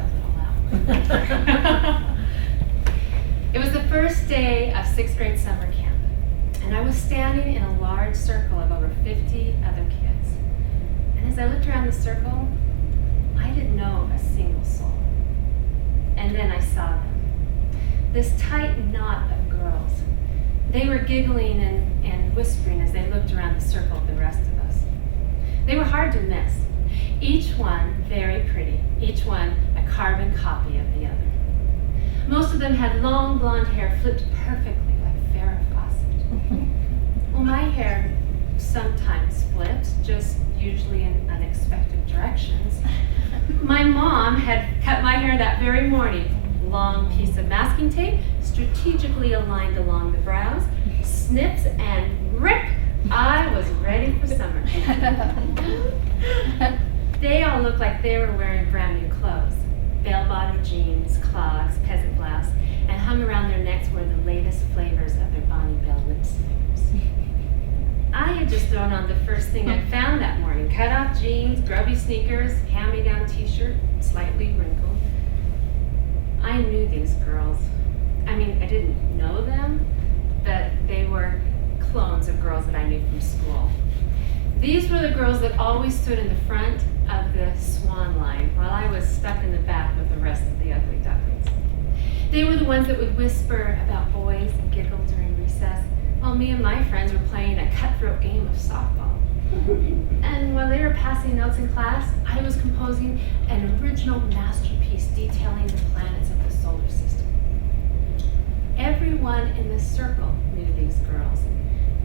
spelled it all out. It was the first day of 6th grade summer camp, and I was standing in a large circle of over 50 other kids. And as I looked around the circle, I didn't know a single soul. And then I saw them. This tight knot of girls. They were giggling and whispering as they looked around the circle of the rest of us. They were hard to miss. Each one very pretty, each one a carbon copy of the other. Most of them had long blonde hair flipped perfectly like Farrah Fawcett. Well, my hair sometimes split, just usually in unexpected directions. My mom had cut my hair that very morning. Long piece of masking tape, strategically aligned along the brows, snips and rip, I was ready for summer. They all looked like they were wearing brand new clothes. Bell-bottom jeans, clogs, peasant blouse, and hung around their necks were the latest flavors of their Bonnie Bell lipsticks. I had just thrown on the first thing I found that morning, cut-off jeans, grubby sneakers, hand-me-down t-shirt, slightly wrinkled. I knew these girls. I mean, I didn't know them, but they were clones of girls that I knew from school. These were the girls that always stood in the front of the swan line while I was stuck in the back with the rest of the ugly ducklings. They were the ones that would whisper about boys and giggle during recess while me and my friends were playing a cutthroat game of softball. And while they were passing notes in class, I was composing an original masterpiece detailing the planets of the solar system. Everyone in the circle knew these girls.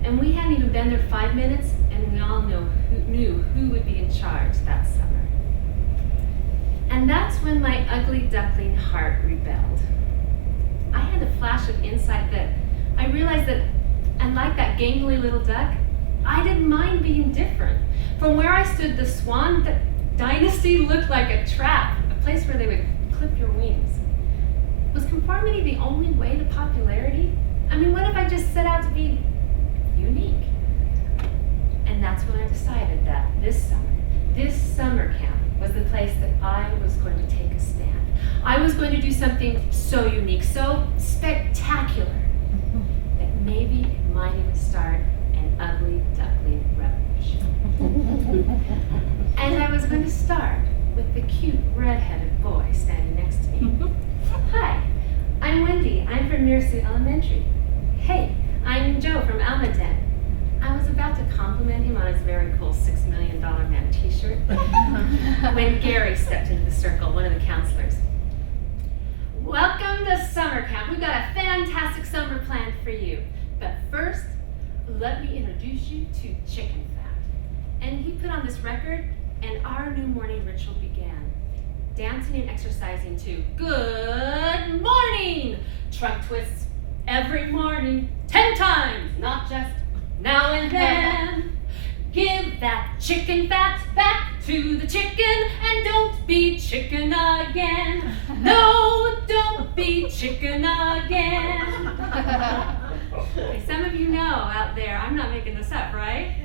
And we hadn't even been there 5 minutes, and we all knew who would be in charge that summer. And that's when my ugly duckling heart rebelled. I had a flash of insight that I realized that, unlike that gangly little duck, I didn't mind being different. From where I stood, the swan dynasty looked like a trap, a place where they would clip your wings. Was conformity the only way to popularity? I mean, what if I just set out to be unique? And that's when I decided that this summer camp was the place that I was going to take a stand. I was going to do something so unique, so spectacular, that maybe it might even start an ugly duckling revolution. And I was going to start with the cute red-headed boy standing next to me. Hi, I'm Wendy. I'm from Mersey Elementary. Hey, I'm Joe from Almaden. I was about to compliment him on his very cool $6 Million Man t-shirt when Gary stepped into the circle, one of the counselors. Welcome to summer camp. We've got a fantastic summer planned for you. But first, let me introduce you to Chicken Fat. And he put on this record, and our new morning ritual began. Dancing and exercising to Good Morning! Trunk twists every morning, 10 times, not just now and then. Give that chicken fat back to the chicken and don't be chicken again. No, don't be chicken again. Okay, some of you know out there, I'm not making this up, right?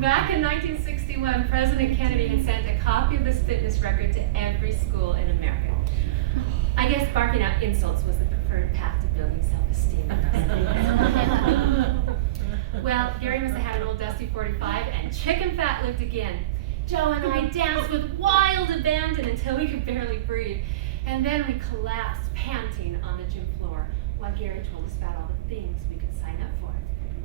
Back in 1961, President Kennedy had sent a copy of this fitness record to every school in America. I guess barking out insults was the preferred path to building self-esteem. Well, Gary must have had an old dusty 45, and Chicken Fat lived again. Joe and I danced with wild abandon until we could barely breathe. And then we collapsed, panting, on the gym floor, while Gary told us about all the things we could sign up for.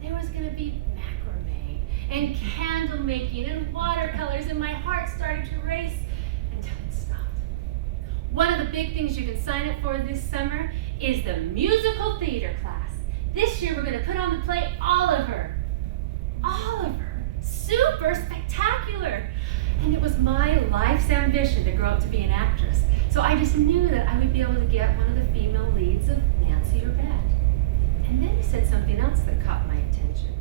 There was going to be macrame, and candle making, and watercolors, and my heart started to race until it stopped. One of the big things you can sign up for this summer is the musical theater class. This year we're going to put on the play Oliver. Oliver, super spectacular. And it was my life's ambition to grow up to be an actress. So I just knew that I would be able to get one of the female leads of Nancy or Bette. And then he said something else that caught my attention.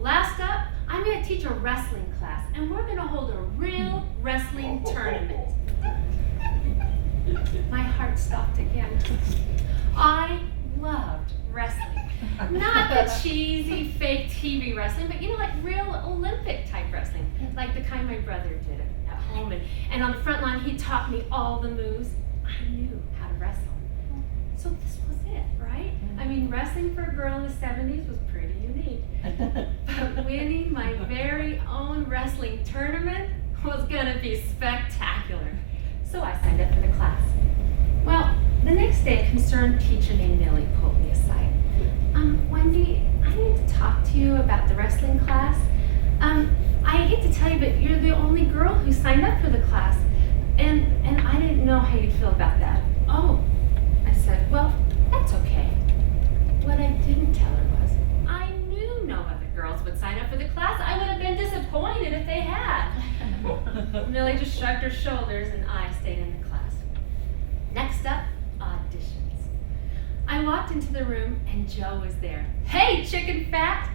Last up, I'm going to teach a wrestling class, and we're going to hold a real wrestling tournament. My heart stopped again. I loved wrestling. Not the cheesy, fake TV wrestling, but like real Olympic type wrestling, like the kind my brother did at home, and on the front line, he taught me all the moves. I knew how to wrestle. So this was it, right? I mean, wrestling for a girl in the 70s was pretty unique. But winning my very own wrestling tournament was gonna be spectacular. So I signed up for the class. Well, the next day, a concerned teacher named Millie pulled me aside. Wendy, I need to talk to you about the wrestling class. I hate to tell you, but you're the only girl who signed up for the class. And I didn't know how you'd feel about that. Oh, I said, well, that's okay. What I didn't tell her was, I knew no other girls would sign up for the class. I would have been disappointed if they had. Millie just shrugged her shoulders and I stayed in the class. Next up, auditions. I walked into the room and Joe was there. Hey, chicken fat!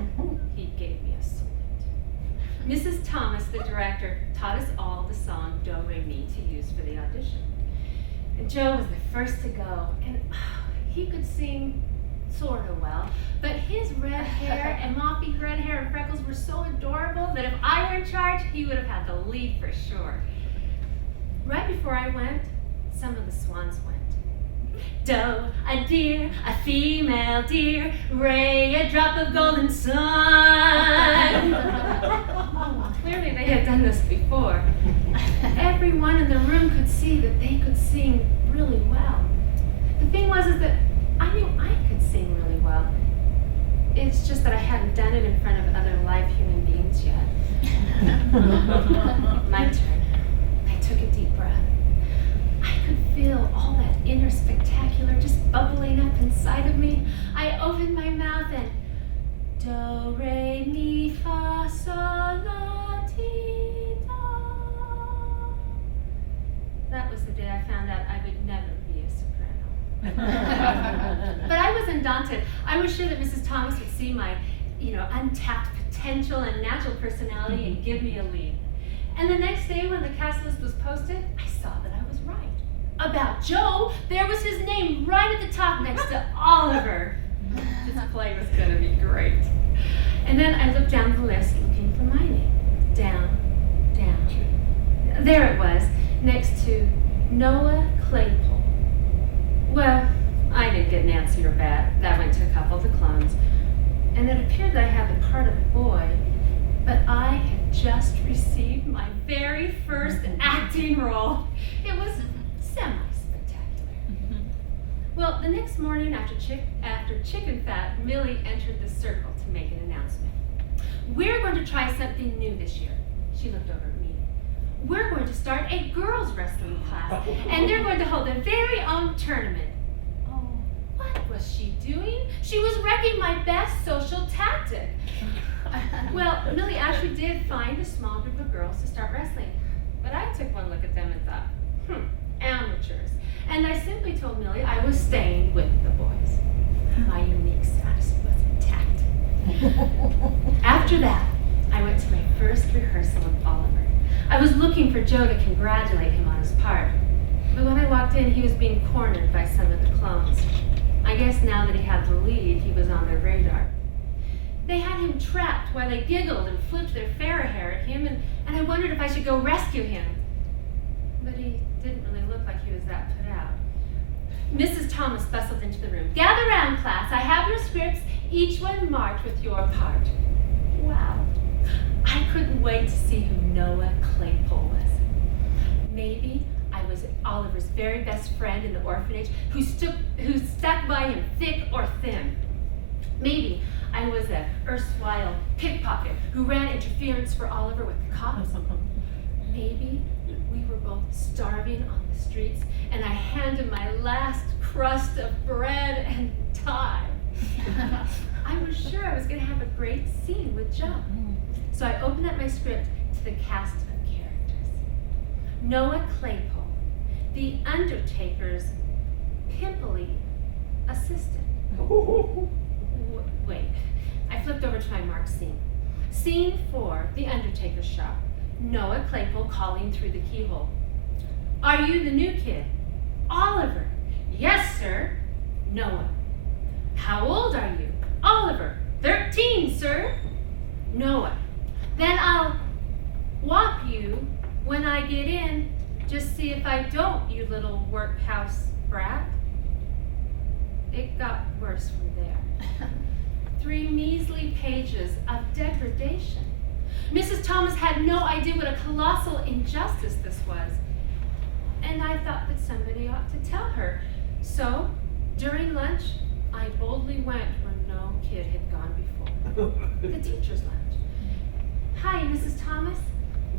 He gave me a salute. Mrs. Thomas, the director, taught us all the song Do Re Mi to use for the audition. And Joe was the first to go, and he could sing sort of well, but his red hair and moppy red hair and freckles were so adorable that if I were in charge, he would have had the lead for sure. Right before I went, some of the swans went. Doe, a deer, a female deer, Ray, a drop of golden sun. Clearly they had done this before. Everyone in the room could see that they could sing really well. The thing was is that I knew I could sing really well. It's just that I hadn't done it in front of other live human beings yet. My turn. I took a deep breath. I could feel all that inner spectacular just bubbling up inside of me. I opened my mouth and Do, Re, Mi, Fa, Sol, La, Ti, Do. That was the day I found out I would never be a soprano. But I wasn't daunted. I was sure that Mrs. Thomas would see my, untapped potential and natural personality and give me a lead. And the next day when the cast list was posted, I saw that I was right. About Joe, there was his name right at the top next to Oliver. This play was going to be great. And then I looked down the list looking for my name. Down, down. There it was, next to Noah Claypole. Well, I didn't get Nancy or Bat. That went to a couple of the clones. And it appeared that I had the part of a boy, but I had just received my very first acting role. It was semi-spectacular. Well, the next morning after chicken fat, Millie entered the circle to make an announcement. We're going to try something new this year. She looked over at me. We're going to start a girls' wrestling class, and they're going to hold their very own tournament. Oh, what was she doing? She was wrecking my best social tactic. Well, Millie actually did find a small group of girls to start wrestling, but I took one look at them and thought, amateurs. And I simply told Millie I was staying with the boys. My unique status was intact. After that, I went to my first rehearsal with Oliver. I was looking for Joe to congratulate him on his part. But when I walked in, he was being cornered by some of the clones. I guess now that he had the lead, he was on their radar. They had him trapped while they giggled and flipped their fair hair at him, and I wondered if I should go rescue him. But he didn't really look like he was that put out. Mrs. Thomas bustled into the room. Gather round, class. I have your scripts, each one marked with your part. Wow. I couldn't wait to see who Noah Claypole was. Maybe I was Oliver's very best friend in the orphanage who stuck by him thick or thin. Maybe I was an erstwhile pickpocket who ran interference for Oliver with the cops. Maybe we were both starving on the streets and I handed my last crust of bread and time. I was sure I was going to have a great scene with Joe. So I opened up my script to the cast of characters. Noah Claypole, the Undertaker's pimply assistant. Wait, I flipped over to my marked scene. Scene 4, the Undertaker's shop. Noah Claypole calling through the keyhole. Are you the new kid? Oliver. Yes, sir. Noah. How old are you? Oliver. 13, sir. Noah. Then I'll whop you When I get in, just see if I don't, you little workhouse brat. It got worse from there. 3 measly pages of degradation. Mrs. Thomas had no idea what a colossal injustice this was. And I thought that somebody ought to tell her. So, during lunch, I boldly went where no kid had gone before. The teacher's lunch. Hi, Mrs. Thomas.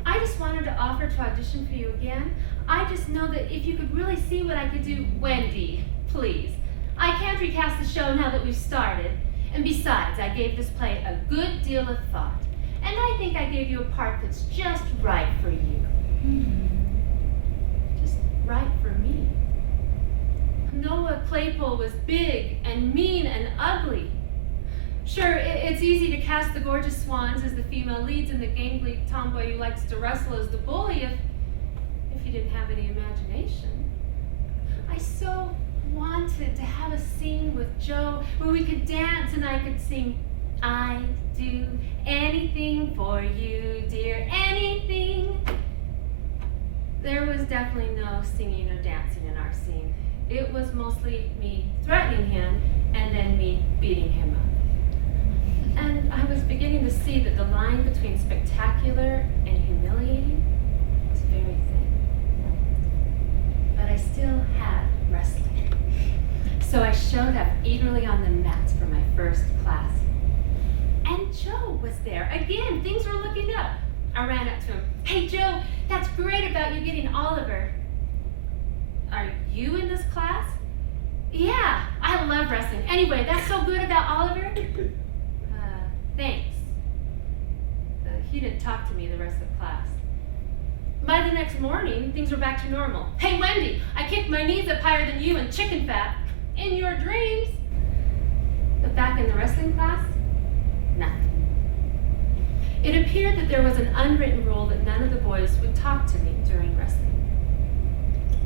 I just wanted to offer to audition for you again. I just know that if you could really see what I could do. Wendy, please. I can't recast the show now that we've started. And besides, I gave this play a good deal of thought. And I think I gave you a part that's just right for you. Just right for me. Noah Claypole was big and mean and ugly. Sure, it's easy to cast the gorgeous swans as the female leads and the gangly tomboy who likes to wrestle as the bully if you didn't have any imagination. I so wanted to have a scene with Joe where we could dance and I could sing, "I'd do anything for you, dear, anything." There was definitely no singing or dancing in our scene. It was mostly me threatening him and then me beating him up. And I was beginning to see that the line between spectacular and humiliating was very thin. But I still had wrestling. So I showed up eagerly on the mats for my first class. And Joe was there. Again, things were looking up. I ran up to him. "Hey, Joe, that's great about you getting Oliver. Are you in this class?" "Yeah, I love wrestling. Anyway, that's so good about Oliver." Thanks. He didn't talk to me the rest of the class. By the next morning, things were back to normal. "Hey, Wendy, I kicked my knees up higher than you in chicken fat. In your dreams." But back in the wrestling class, nothing. It appeared that there was an unwritten rule that none of the boys would talk to me during wrestling.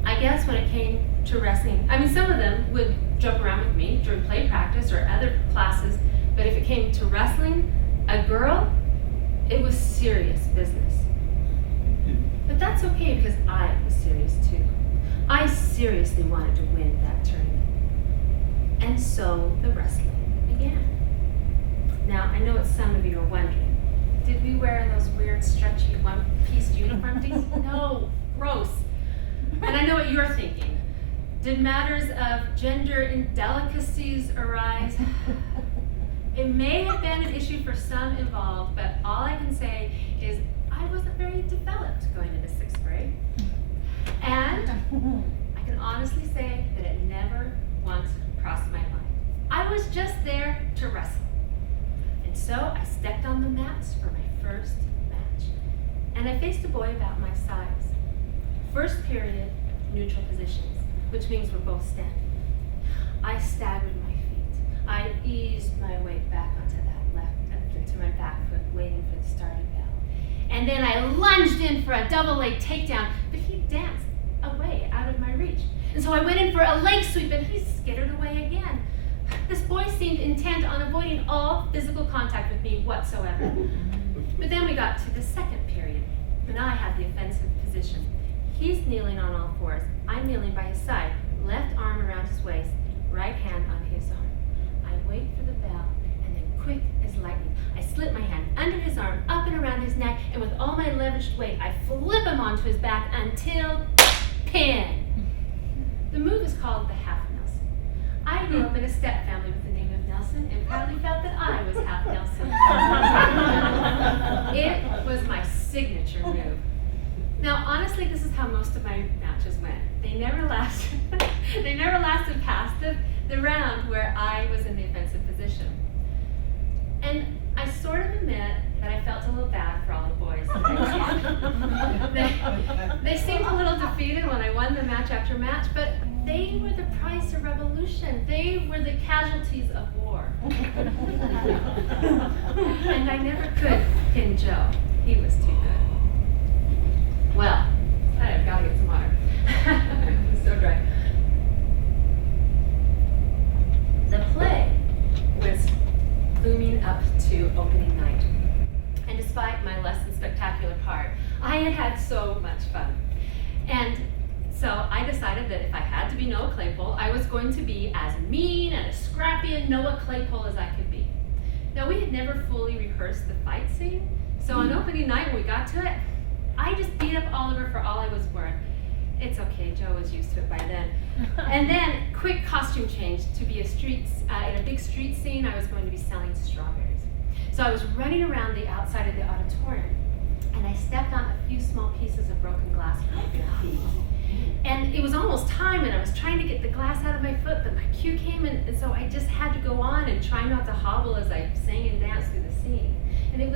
I guess when it came to wrestling, some of them would joke around with me during play practice or other classes, but if it came to wrestling, a girl, it was serious business. But that's okay because I was serious too. I seriously wanted to win that tournament. And so the wrestling began. Now, I know what some of you are wondering. Did we wear those weird, stretchy, one-piece uniform things? No, gross. And I know what you're thinking. Did matters of gender indelicacies arise? It may have been an issue for some involved, but all I can say is I wasn't very developed going into 6th grade. And I can honestly say that it never once crossed my mind. I was just there to wrestle. And so I stepped on the mats for my first match. And I faced a boy about my size. First period, neutral positions, which means we're both standing. I staggered my feet. I eased my weight back onto my back foot, waiting for the starting bell. And then I lunged in for a double leg takedown, but he danced away out of my reach. And so I went in for a leg sweep, and he skittered away again. This boy seemed intent on avoiding all physical contact with me whatsoever. But then we got to the second period, and I had the offensive position. He's kneeling on all fours. I'm kneeling by his side, left arm around his waist, right hand on his arm. I wait for the bell, and then quick as lightning, I slip my hand under his arm, up and around his neck, and with all my leveraged weight, I flip him onto his back until pin. The move is called the half Nelson. I grew up in a step family with the name of Nelson and proudly felt that I was half Nelson. It was my signature move. Now, honestly, this is how most of my matches went. They never lasted. They never lasted past the round where I was in the offensive position. And I sort of admit that I felt a little bad for all the boys that I did. They seemed a little defeated when I won the match after match, but they were the price of revolution. They were the casualties of war. And I never could pin Joe. He was too good. Well, I've got to get some water. It's so dry. The play was looming up to opening night. And despite my less than spectacular part, I had had so much fun. And so I decided that if I had to be Noah Claypole, I was going to be as mean and as scrappy a Noah Claypole as I could be. Now, we had never fully rehearsed the fight scene, so on opening night when we got to it, I just beat up Oliver for all I was worth. It's okay, Joe was used to it by then. And then, quick costume change to be in a big street scene. I was going to be selling strawberries. So I was running around the outside of the auditorium, and I stepped on a few small pieces of broken glass with my bare feet. And it was almost time, and I was trying to get the glass out of my foot, but my cue came, and so I just had to go on and try not to hobble as I sang and danced through the scene. And it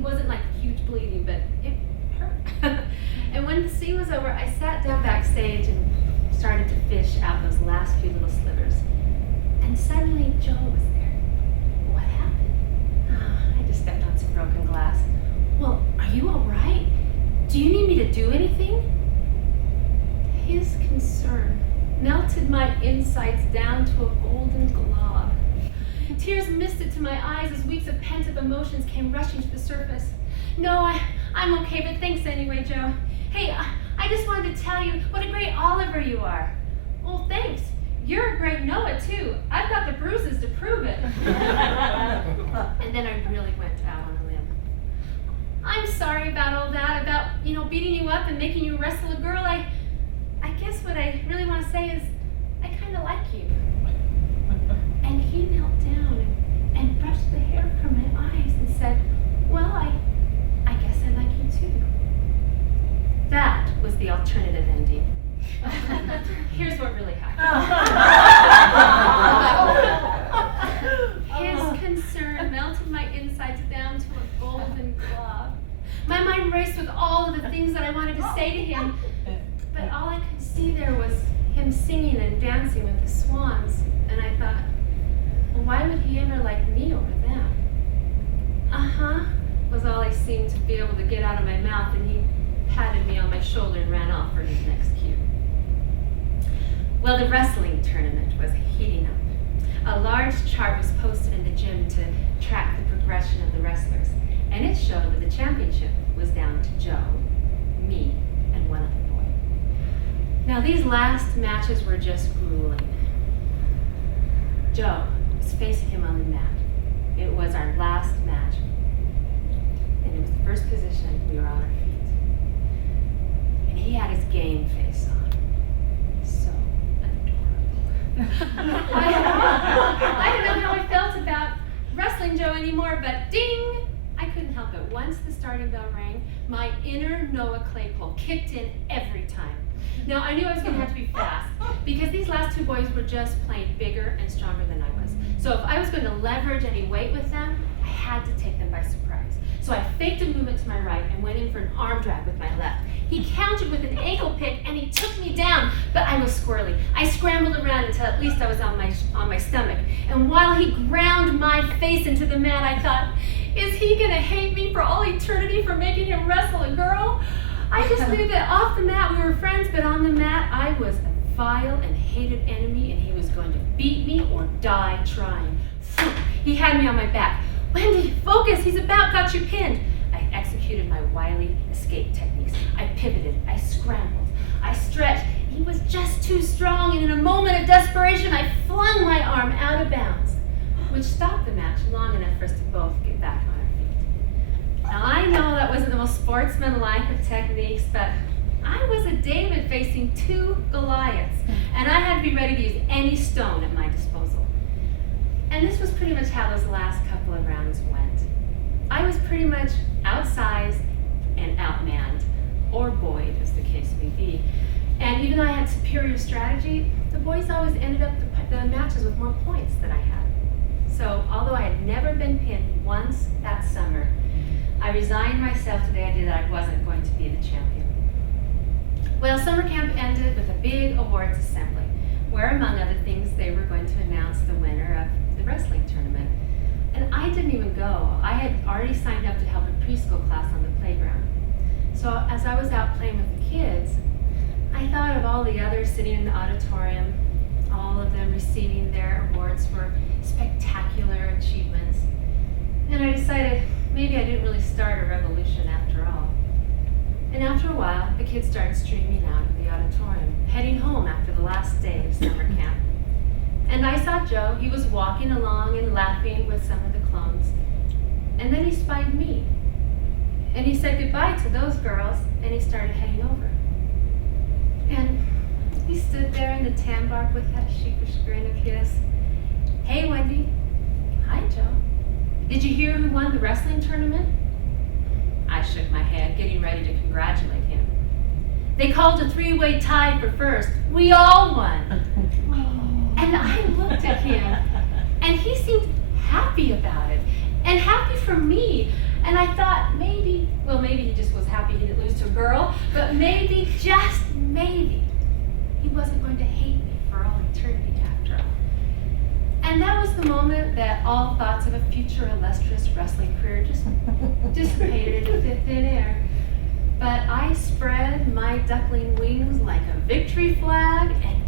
wasn't like huge bleeding, but it hurt. And when the scene was over, I sat down backstage and started to fish out those last few little slivers. And suddenly, Joe was there. What happened? I just stepped on some broken glass. Well, are you all right? Do you need me to do anything? His concern melted my insides down to a golden glob. Tears misted to my eyes as weeks of pent-up emotions came rushing to the surface. No, I'm okay, but thanks anyway, Joe. Hey, I just wanted to tell you what a great Oliver you are. Well, thanks. You're a great Noah, too. I've got the bruises to prove it. And then I really went out on a limb. I'm sorry about all that, about, beating you up and making you wrestle a girl. I guess what I really want to say is, I kind of like you. And he knelt down and brushed the hair from my eyes and said, well, I guess I like you too. That was the alternative ending. Here's what really happened. His concern melted my insides down to a golden glob. My mind raced with all of the things that I wanted to say to him, but all I could see there was him singing and dancing with the swans, and I thought, well, why would he ever like me over them? Was all I seemed to be able to get out of my mouth, and he patted me on my shoulder and ran off for his next cue. Well, the wrestling tournament was heating up. A large chart was posted in the gym to track the progression of the wrestlers, and it showed that the championship was down to Joe, me, and one other boy. Now, these last matches were just grueling. Joe was facing him on the mat. It was our last match, and it was the first position. We were on our feet. And he had his game face on. So adorable. I don't know how I felt about wrestling Joe anymore, but ding! I couldn't help it. Once the starting bell rang, my inner Noah Claypole kicked in every time. Now, I knew I was going to have to be fast, because these last two boys were just plain bigger and stronger than I was. So if I was going to leverage any weight with them, I had to take them by surprise. So I faked a movement to my right and went in for an arm drag with my left. He countered with an ankle pick, and he took me down, but I was squirrely. I scrambled around until at least I was on my stomach. And while he ground my face into the mat, I thought, is he going to hate me for all eternity for making him wrestle a girl? I just knew that off the mat we were friends, but on the mat I was a vile and hated enemy, and he was going to beat me or die trying. He had me on my back. Wendy, focus, he's about got you pinned. I executed my wily escape techniques. I pivoted, I scrambled, I stretched. He was just too strong, and in a moment of desperation, I flung my arm out of bounds, which stopped the match long enough for us to both get back on our feet. Now, I know that wasn't the most sportsmanlike of techniques, but I was a David facing two Goliaths, and I had to be ready to use any stone at my disposal. And this was pretty much how those last couple of rounds went. I was pretty much outsized and outmanned, or buoyed, as the case may be. And even though I had superior strategy, the boys always ended up the matches with more points than I had. So, although I had never been pinned once that summer, I resigned myself to the idea that I wasn't going to be the champion. Well, summer camp ended with a big awards assembly, where, among other things, they were going to announce the winner of the wrestling tournament. And I didn't even go. I had already signed up to help a preschool class on the playground. So as I was out playing with the kids, I thought of all the others sitting in the auditorium, all of them receiving their awards for spectacular achievements. And I decided maybe I didn't really start a revolution after all. And after a while, the kids started streaming out of the auditorium, heading home after the last day of summer camp. And I saw Joe. He was walking along and laughing with some of the clones. And then he spied me. And he said goodbye to those girls, and he started heading over. And he stood there in the tan bark with that sheepish grin of his. Hey, Wendy. Hi, Joe. Did you hear who won the wrestling tournament? I shook my head, getting ready to congratulate him. They called a three-way tie for first. We all won. And I looked at him, and he seemed happy about it, and happy for me. And I thought maybe he just was happy he didn't lose to a girl, but maybe, just maybe, he wasn't going to hate me for all eternity after all. And that was the moment that all thoughts of a future illustrious wrestling career just dissipated into thin air. But I spread my duckling wings like a victory flag and